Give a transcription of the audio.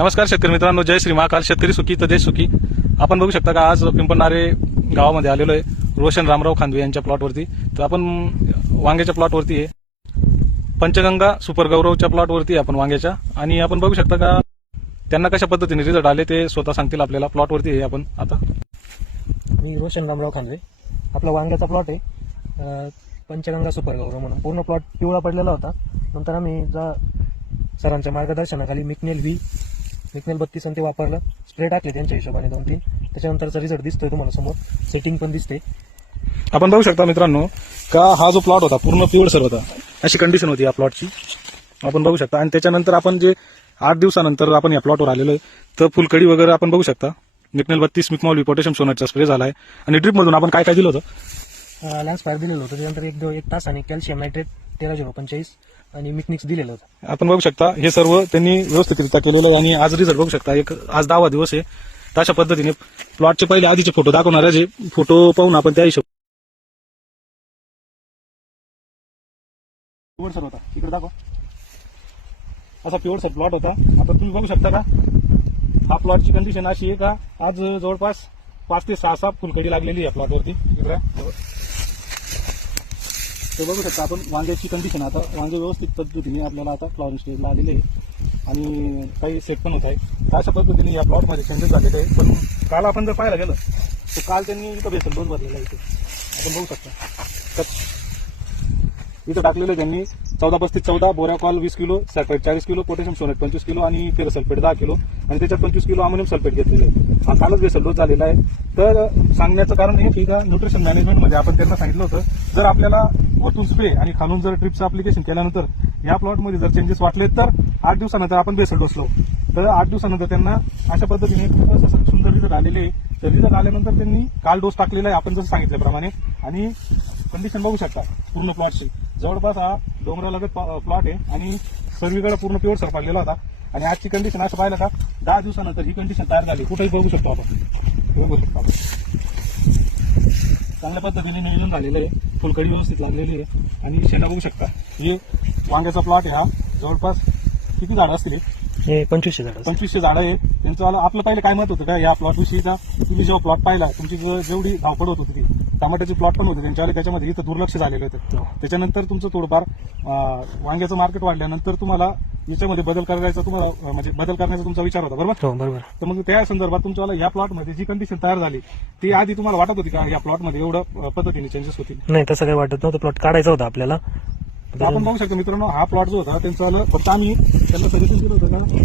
नमस्कार शेतकरी मित्रांनो जय श्री महाकाल. शेतकरी सुखी तर देश सुखी. आपण बघू शकता का आज पिंपळणारे गावामध्ये आलेलो आहे रोशन रामराव खांदवे यांच्या प्लॉटवरती. तर आपण वांग्याच्या प्लॉटवरती आहे. पंचगंगा सुपर गौरवच्या प्लॉटवरती आहे आपण वांग्याच्या. आणि आपण बघू शकता का त्यांना कशा पद्धतीने रिझल्ट आले ते स्वतः सांगतील आपल्याला. प्लॉटवरती आहे आपण आता. मी रोशन रामराव खांदवे आपला वांग्याचा प्लॉट आहे. पंचगंगा सुपर गौरव म्हणून. पूर्ण प्लॉट पिवळा पडलेला होता. नंतर आम्ही जा सरांच्या मार्गदर्शनाखाली मिकनेल व्ही मिकनेल बत्तीस आणि ते वापरलं. स्प्रे टाकले त्यांच्या हिशोबाने दोन तीन. त्याच्यानंतरचा रिझल्ट दिसतोय तुम्हाला समोर सेटिंग पण दिसते. आपण बघू शकता मित्रांनो का हा जो प्लॉट होता पूर्ण पिवळसर होता अशी कंडिशन होती या प्लॉटची आपण बघू शकता. आणि त्याच्यानंतर आपण जे आठ दिवसानंतर आपण या प्लॉटवर आलेलो तर फुलकडी वगैरे आपण बघू शकता. निकनेल बत्तीस मिकमॉली पोटॅशियम सोनटचा स्प्रे झाला आहे आणि ड्रिप मधून आपण काय काय दिलं होतं? लॅन्स फायर दिलेलं होतं. त्याच्यानंतर एक एक तास आणि कॅल्शियम नायट्रेट तेरा झिरो पंचेचाळीस आणि मिकनिक्स दिलेलं होतं. आपण बघू शकता हे सर्व त्यांनी व्यवस्थितरित्या केलेलं आहे आणि आज रिझल्ट बघू शकता एक आज दहावा दिवस आहे. तर अशा पद्धतीने प्लॉटचे पहिले आधीचे फोटो दाखवणार आहे जे फोटो पाहून आपण त्या हिशोब पिवळसर होता. इकडे दाखव. असा पिवळसर प्लॉट होता. आता तुम्ही बघू शकता का? हा प्लॉटची कंडिशन अशी आहे का? आज जवळपास पाच ते सहा सहा फुलकडी लागलेली आहे प्लॉटवरती इकडे. ते बघू शकता आपण वांग्याची कंडिशन आता वांगे व्यवस्थित पद्धतीने आपल्याला आता फ्लॉवरिंग स्टेजला आलेले आहे आणि काही सेट पण होत आहे अशा पद्धतीने या प्लॉटमध्ये चेंजेस झालेले आहे पण काल आपण जर पाहायला गेलं तर काल त्यांनी इथं बेसन डोस भरलेला आहे इथे. आपण बघू शकता. तर इथं टाकलेलं त्यांनी चौदा पस्तीस चौदा बोरा कॉल वीस किलो सल्फेट चाळीस किलो पोटॅशियम सोनेट पंचवीस किलो आणि फेरो सल्फेट दहा किलो. आणि त्याच्यात पंचवीस किलो अमोनियम सल्फेट घेतलेले हा कालच बेसल डोस झालेला आहे. तर सांगण्याचं कारण हे की न्यूट्रिशन मॅनेजमेंटमध्ये आपण त्यांना सांगितलं होतं जर आपल्याला वरतून स्प्रे आणि खालून जर ट्रिपचं अप्लिकेशन केल्यानंतर या प्लॉटमध्ये जर चेंजेस वाटले तर आठ दिवसानंतर आपण बेसल डोस लावू. तर आठ दिवसानंतर त्यांना अशा पद्धतीने सुंदर रिझल्ट आलेले आहे. तर रिझल्ट आल्यानंतर त्यांनी काल डोस टाकलेला आहे आपण जसं सांगितल्याप्रमाणे. आणि कंडिशन बघू शकता पूर्ण प्लॉटची जवळपास हा डोंगरालगत प्लॉट आहे. आणि सर्वीकडे पूर्ण प्युअर सर पडलेला होता. आणि आजची कंडिशन असं पाहिलं का दहा दिवसानंतर ही कंडिशन तयार झाली. कुठेही बघू शकतो आपण. बघू शकतो आपण. चांगल्या पद्धतीने नियोजन झालेलं आहे. फुलकडी व्यवस्थित लागलेली आहे. आणि शेंगा बघू शकता. हे वांग्याचा प्लॉट आहे हा. जवळपास किती झाडं असतील हे? पंचवीसशे झाड पंचवीसशे झाडं आहे त्यांचं आपलं पहिले काय मत होतं का या प्लॉट विषयीचा? तुम्ही जेव्हा प्लॉट पाहिला तुमची जेवढी धावपड होत होती ती. टमाट्याचे प्लॉट पण होते त्यांच्यावाले त्याच्यामध्ये इथं दुर्लक्ष झालेलं होतं. त्याच्यानंतर तुमचं थोडंफार वांग्याचं मार्केट वाढल्यानंतर तुम्हाला याच्यामध्ये बदल करायचा तुम्हाला म्हणजे बदल करण्याचा तुमचा विचार होता. बरोबर? हो बरोबर. तर मग त्या संदर्भात तुमच्यावाला या प्लॉटमध्ये जी कंडिशन तयार झाली ती आधी तुम्हाला वाटत होती का या प्लॉटमध्ये एवढं पद्धतीने चेंजेस होतील? नाही तसं काही वाटत नव्हतं. प्लॉट काढायचा होता आपल्याला. आपण बघू शकतो मित्रांनो हा प्लॉट जो होता त्यांचा फक्त आम्ही त्यांना सजेशन दिलं होतं का?